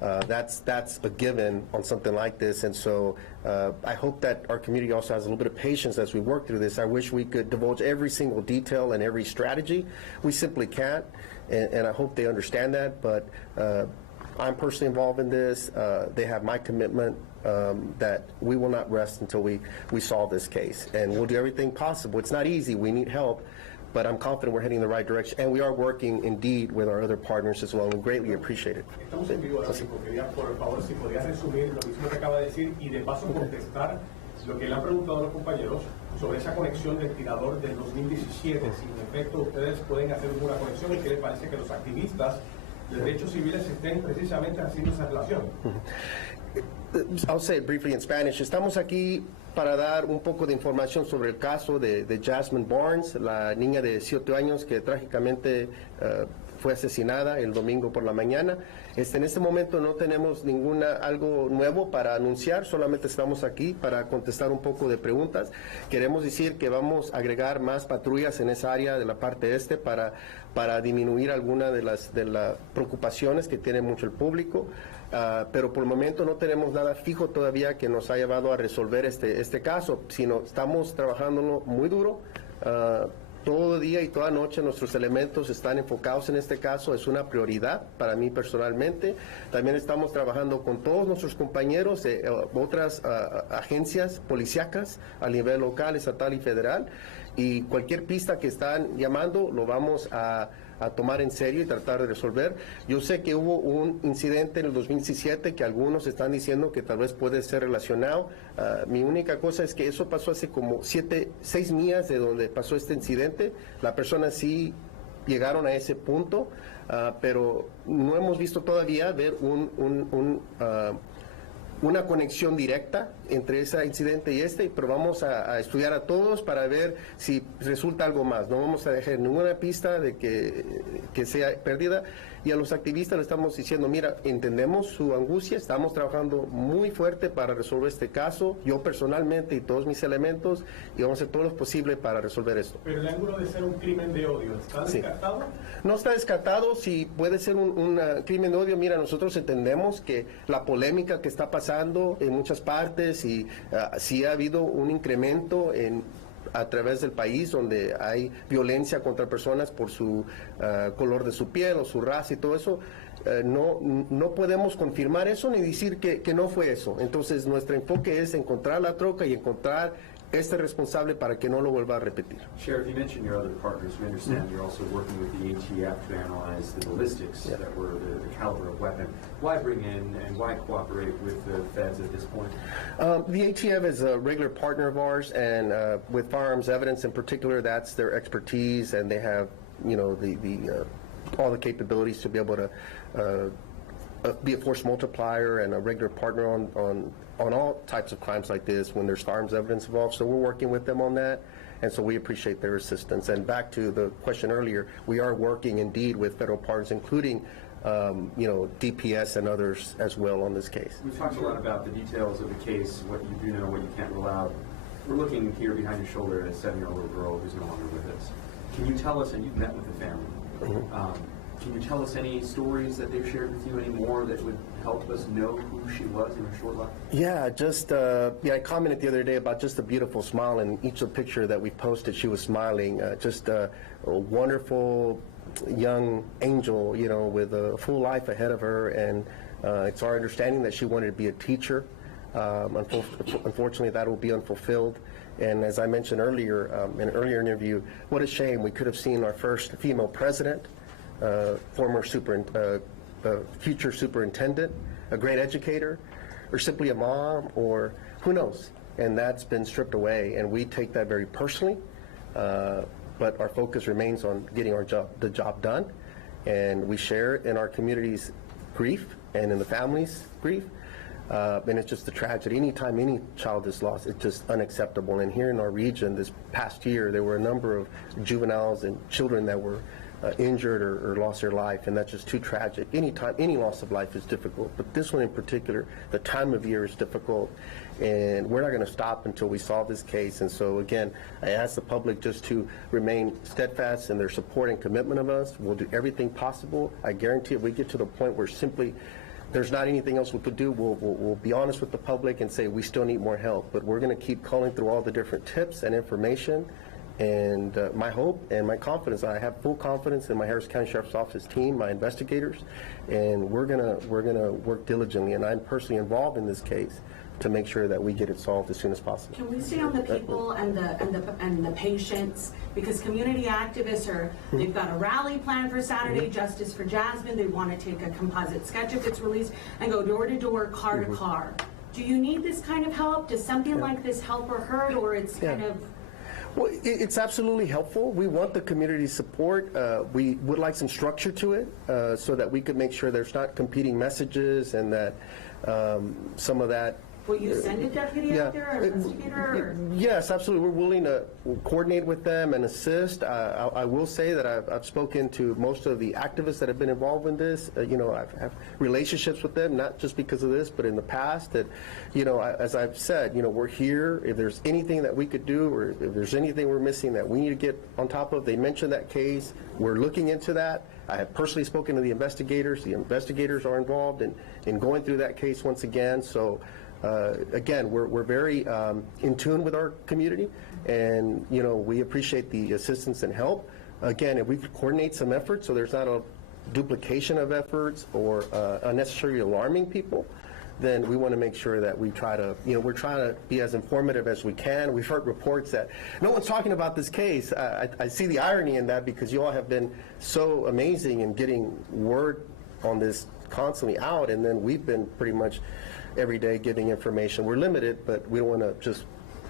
that's a given on something like this. And so I hope that our community also has a little bit of patience as we work through this. I wish we could divulge every single detail and every strategy. We simply can't, and I hope they understand that. But I'm personally involved in this. They have my commitment that we will not rest until we solve this case, and we'll do everything possible. It's not easy. We need help, but I'm confident we're heading in the right direction, and we are working indeed with our other partners as well, and we greatly appreciate it. Estamos en vivo ahora mismo. Quería, por favor, si podías resumir lo mismo que acaba de decir y de paso contestar lo que le han preguntado a los compañeros sobre esa conexión del tirador del 2017. Si en efecto ustedes pueden hacer una conexión y qué les parece que los activistas de derechos civiles estén precisamente haciendo esa relación. I'll say it briefly in Spanish. Estamos aquí para dar un poco de información sobre el caso de Jazmine Barnes, la niña de 17 años que trágicamente fue asesinada el domingo por la mañana. En este momento no tenemos algo nuevo para anunciar, solamente estamos aquí para contestar un poco de preguntas. Queremos decir que vamos a agregar más patrullas en esa área de la parte este para disminuir alguna de las preocupaciones que tiene mucho el público. Pero por el momento no tenemos nada fijo todavía que nos ha llevado a resolver este caso, sino estamos trabajándolo muy duro. Todo día y toda noche nuestros elementos están enfocados en este caso, es una prioridad para mí personalmente. También estamos trabajando con todos nuestros compañeros de otras agencias policíacas a nivel local, estatal y federal, y cualquier pista que están llamando lo vamos a tomar en serio y tratar de resolver. Yo sé que hubo un incidente en el 2017 que algunos están diciendo que tal vez puede ser relacionado. Mi única cosa es que eso pasó hace como 6 millas de donde pasó este incidente. La persona sí llegaron a ese punto, pero no hemos visto todavía ver una conexión directa entre ese incidente y pero vamos a estudiar a todos para ver si resulta algo más. No vamos a dejar ninguna pista de que sea perdida, y a los activistas le estamos diciendo, mira, entendemos su angustia, estamos trabajando muy fuerte para resolver este caso, yo personalmente y todos mis elementos, y vamos a hacer todo lo posible para resolver esto. Pero el ángulo de ser un crimen de odio, ¿está descartado? No está descartado. Si puede ser un crimen de odio, mira, nosotros entendemos que la polémica que está pasando en muchas partes, y sí ha habido un incremento a través del país donde hay violencia contra personas por su color de su piel o su raza y todo eso. No podemos confirmar eso ni decir que no fue eso. Entonces nuestro enfoque es encontrar la troca y encontrar responsable para que no lo vuelva a repetir. Sheriff, you mentioned your other partners. We understand you're also working with the ATF to analyze the ballistics that were the caliber of weapon. Why bring in and why cooperate with the feds at this point? The ATF is a regular partner of ours, and with firearms evidence in particular, that's their expertise, and they have, all the capabilities to be able to be a force multiplier and a regular partner on all types of crimes like this when there's firearms evidence involved. So we're working with them on that, and so we appreciate their assistance. And back to the question earlier, we are working indeed with federal partners, including DPS and others as well on this case. We've talked a lot about the details of the case, what you do know, what you can't rule out. We're looking here behind your shoulder at a 7-year-old girl who's no longer with us. Can you tell us, and you've met with the family, can you tell us any stories that they've shared with you anymore that would help us know who she was in her short life? Yeah, I commented the other day about just a beautiful smile, and each picture that we posted, she was smiling. Just a wonderful young angel, with a full life ahead of her, and it's our understanding that she wanted to be a teacher. Unfortunately, that will be unfulfilled. And as I mentioned earlier, in an earlier interview, what a shame. We could have seen our first female president, former future superintendent, a great educator, or simply a mom, or who knows. And that's been stripped away, and we take that very personally. But our focus remains on getting the job done, and we share in our community's grief and in the family's grief. And it's just a tragedy. Anytime any child is lost, it's just unacceptable. And here in our region this past year, there were a number of juveniles and children that were injured or lost their life, and that's just too tragic. Any loss of life is difficult, but this one in particular, the time of year is difficult, and we're not going to stop until we solve this case. And so again, I ask the public just to remain steadfast in their support and commitment of us. We'll do everything possible. I guarantee if we get to the point where simply there's not anything else we could do, we'll be honest with the public and say we still need more help. But we're going to keep calling through all the different tips and information. And my hope and my confidence, I have full confidence in my Harris County Sheriff's Office team, my investigators, and we're gonna work diligently. And I'm personally involved in this case to make sure that we get it solved as soon as possible. Can we stay on the people and the patients? Because community activists they've got a rally planned for Saturday, Justice for Jazmine. They want to take a composite sketch if it's released and go door to door, car to car. Do you need this kind of help? Does something like this help or hurt, or it's kind of? Well, it's absolutely helpful. We want the community support. We would like some structure to it so that we could make sure there's not competing messages and that some of that. Will you send a deputy out there, or an investigator? Yes, absolutely. We're willing to coordinate with them and assist. I will say that I've spoken to most of the activists that have been involved in this. I have relationships with them, not just because of this, but in the past. That, as I've said, we're here. If there's anything that we could do, or if there's anything we're missing that we need to get on top of, they mentioned that case. We're looking into that. I have personally spoken to the investigators. The investigators are involved in going through that case once again. So. Again, we're very in tune with our community, and we appreciate the assistance and help. Again, if we could coordinate some efforts so there's not a duplication of efforts or unnecessarily alarming people, then we want to make sure that we try to, we're trying to be as informative as we can. We've heard reports that no one's talking about this case. I see the irony in that, because you all have been so amazing in getting word on this constantly out, and then we've been pretty much every day giving information. We're limited, but we don't want to just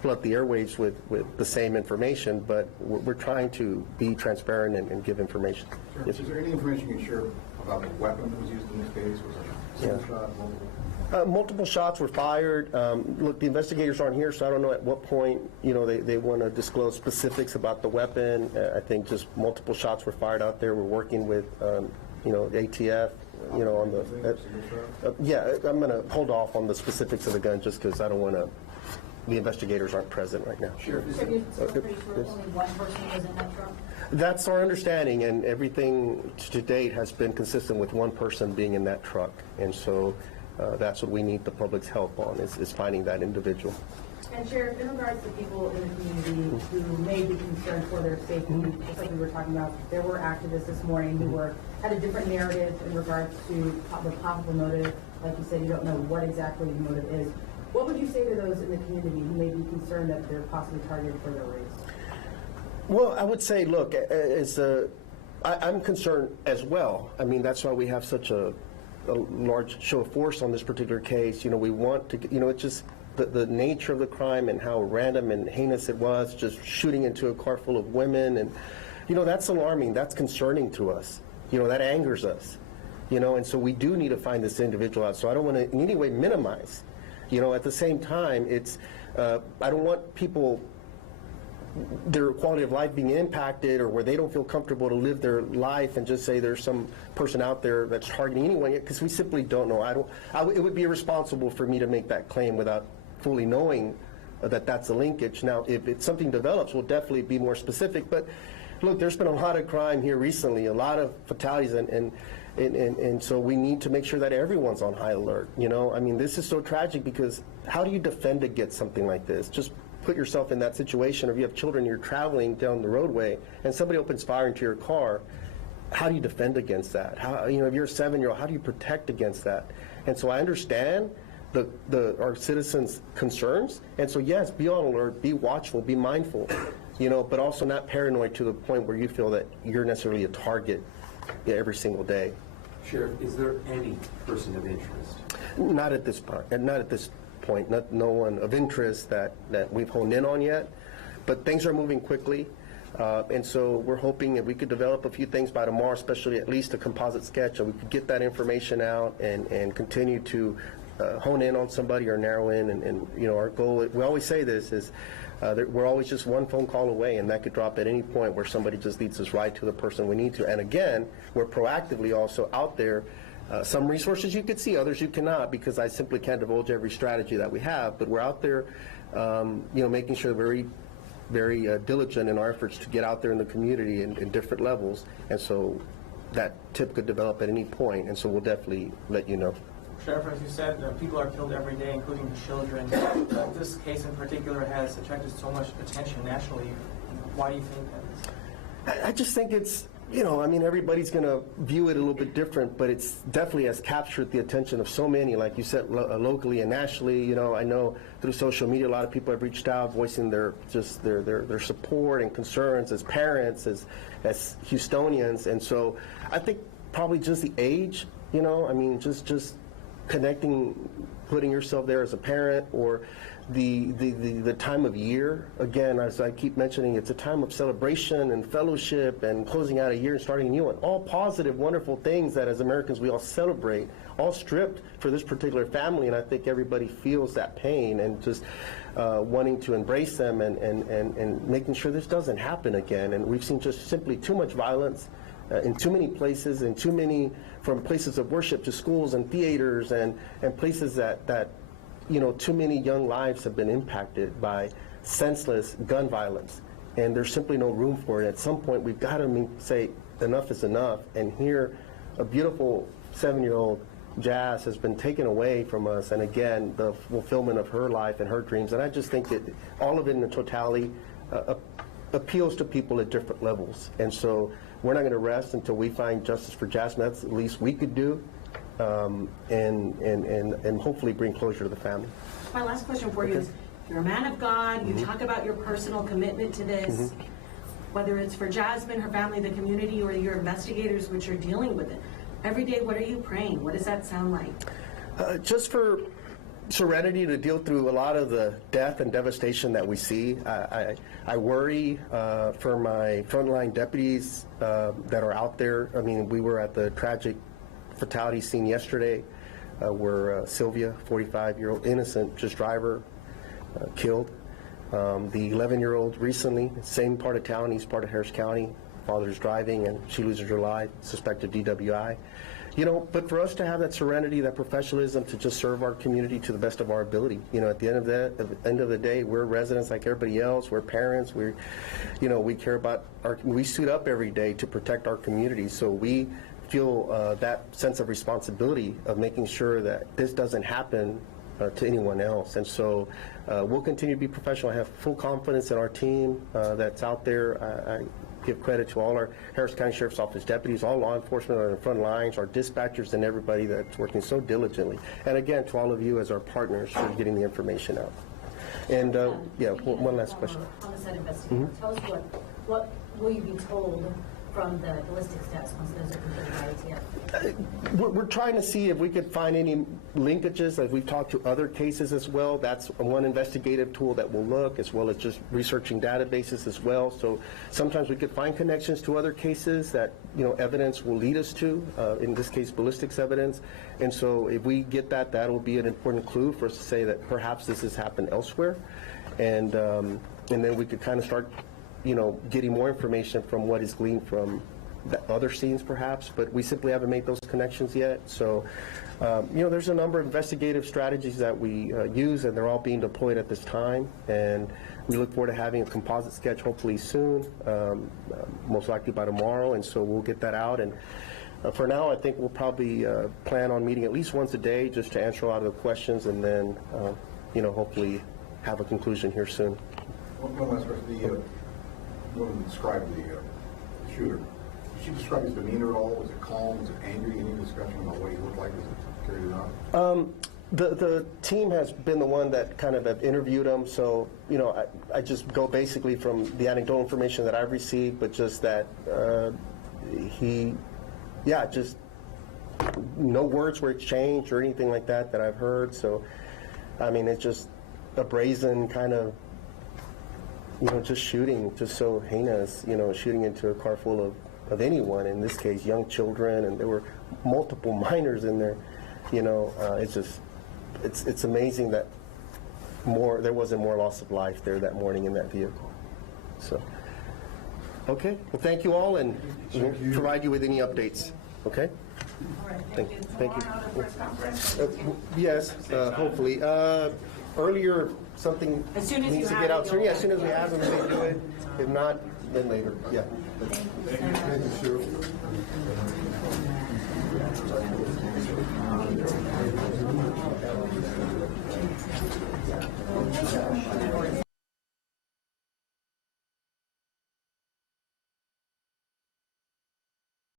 flood the airwaves with the same information, but we're trying to be transparent and give information. Sure. Yes. Is there any information you can share about the weapon that was used in this case? Was it a single shot, multiple? Multiple shots were fired. Look, the investigators aren't here, so I don't know at what point they want to disclose specifics about the weapon. I think just multiple shots were fired out there. We're working with ATF. On the I'm going to hold off on the specifics of the gun just because I don't want to. The investigators aren't present right now. Sure. So you're pretty sure only one person was in that truck? That's our understanding, and everything to date has been consistent with one person being in that truck, and so that's what we need the public's help on is finding that individual. And Sheriff, in regards to people in the community who may be concerned for their safety, just like we were talking about, there were activists this morning who had a different narrative in regards to the possible motive. Like you said, you don't know what exactly the motive is. What would you say to those in the community who may be concerned that they're possibly targeted for their race? Well, I would say, look, I'm concerned as well. I mean, that's why we have such a large show of force on this particular case. We want to, it's just the nature of the crime and how random and heinous it was, just shooting into a car full of women. And, that's alarming. That's concerning to us. That angers us. And so we do need to find this individual out. So I don't want to in any way minimize. At the same time, it's, I don't want people, their quality of life being impacted, or where they don't feel comfortable to live their life and just say there's some person out there that's targeting anyone, because we simply don't know. It would be irresponsible for me to make that claim without fully knowing that that's a linkage. Now, if something develops, we'll definitely be more specific. But look, there's been a lot of crime here recently, a lot of fatalities, and so we need to make sure that everyone's on high alert. I mean, this is so tragic, because how do you defend against something like this? Just put yourself in that situation. Or if you have children, you're traveling down the roadway and somebody opens fire into your car, how do you defend against that? How, if you're a 7-year-old, how do you protect against that? And so I understand our citizens' concerns, and so yes, be on alert, be watchful, be mindful, but also not paranoid to the point where you feel that you're necessarily a target every single day. Sheriff, is there any person of interest? Not at this point. Not at this point. No one of interest that we've honed in on yet. But things are moving quickly, and so we're hoping if we could develop a few things by tomorrow, especially at least a composite sketch, and we could get that information out and continue to hone in on somebody or narrow in. And our goal, we always say this, is we're always just one phone call away, and that could drop at any point where somebody just leads us right to the person we need to. And again, we're proactively also out there. Some resources you could see, others you cannot, because I simply can't divulge every strategy that we have. But we're out there, making sure very, very diligent in our efforts to get out there in the community in different levels. And so that tip could develop at any point, and so we'll definitely let you know. Sheriff, as you said, people are killed every day, including children. This case in particular has attracted so much attention nationally. Why do you think that is? I just think it's, I mean, everybody's going to view it a little bit different, but it's definitely has captured the attention of so many, like you said, locally and nationally. I know through social media, a lot of people have reached out, voicing their support and concerns as parents, as Houstonians. And so I think probably just the age, I mean, just connecting, putting yourself there as a parent, or the time of year. Again, as I keep mentioning, it's a time of celebration and fellowship and closing out a year and starting a new one. All positive, wonderful things that as Americans we all celebrate, all stripped for this particular family, and I think everybody feels that pain and just wanting to embrace them and making sure this doesn't happen again. And we've seen just simply too much violence in too many places, and too many, from places of worship to schools and theaters and places that too many young lives have been impacted by senseless gun violence, and there's simply no room for it. At some point, we've got to say enough is enough, and here a beautiful 7-year-old Jazz has been taken away from us, and again, the fulfillment of her life and her dreams. And I just think that all of it in the totality appeals to people at different levels, and so we're not going to rest until we find justice for Jazmine. That's the least we could do. And hopefully bring closure to the family. My last question for you is, you're a man of God, you talk about your personal commitment to this, whether it's for Jazmine, her family, the community, or your investigators which are dealing with it. Every day, what are you praying? What does that sound like? Just for serenity to deal through a lot of the death and devastation that we see. I worry for my frontline deputies that are out there. I mean, we were at the tragic fatality scene yesterday where Sylvia, 45-year-old innocent just driver, killed. The 11-year-old recently, same part of town, east part of Harris County, father's driving and she loses her life, suspected DWI. But for us to have that serenity, that professionalism to just serve our community to the best of our ability. At the end of the day, we're residents like everybody else. We're parents. We care about we suit up every day to protect our community. So we feel that sense of responsibility of making sure that this doesn't happen to anyone else. And so we'll continue to be professional. I have full confidence in our team that's out there. I give credit to all our Harris County Sheriff's Office deputies, all law enforcement on the front lines, our dispatchers, and everybody that's working so diligently. And again, to all of you as our partners for getting the information out. And one last question. Homicide investigator, tell us what will you be told from the ballistics test once those are completed by ATF? We're trying to see if we could find any linkages, as we've talked to other cases as well. That's one investigative tool that we'll look, as well as just researching databases as well. So sometimes we could find connections to other cases that evidence will lead us to, in this case ballistics evidence. And so if we get that, that'll be an important clue for us to say that perhaps this has happened elsewhere. And then we could kind of start getting more information from what is gleaned from the other scenes perhaps, but we simply haven't made those connections yet. So, there's a number of investigative strategies that we use, and they're all being deployed at this time, and we look forward to having a composite sketch hopefully soon, most likely by tomorrow, and so we'll get that out. And for now, I think we'll probably plan on meeting at least once a day just to answer a lot of the questions, and then, hopefully have a conclusion here soon. One last question. The woman described the shooter. Did she describe his demeanor at all? Was it calm? Was it angry? Any discussion about what he looked like as it carried it out? The team has been the one that kind of have interviewed him, so I just go basically from the anecdotal information that I've received, but just that just no words were exchanged or anything like that I've heard. So, I mean, it's just a brazen kind of just shooting, just so heinous, shooting into a car full of anyone, in this case, young children, and there were multiple minors in there. It's amazing that there wasn't more loss of life there that morning in that vehicle. So, okay, well, thank you all, and we'll provide you with any updates. Okay? All right, Thank you. Yes. Hopefully. Earlier, something As soon as needs you to have get it, out. you'll- As soon as we have them, we can do it. If not, then later. Yeah. Thank you, sir. Okay.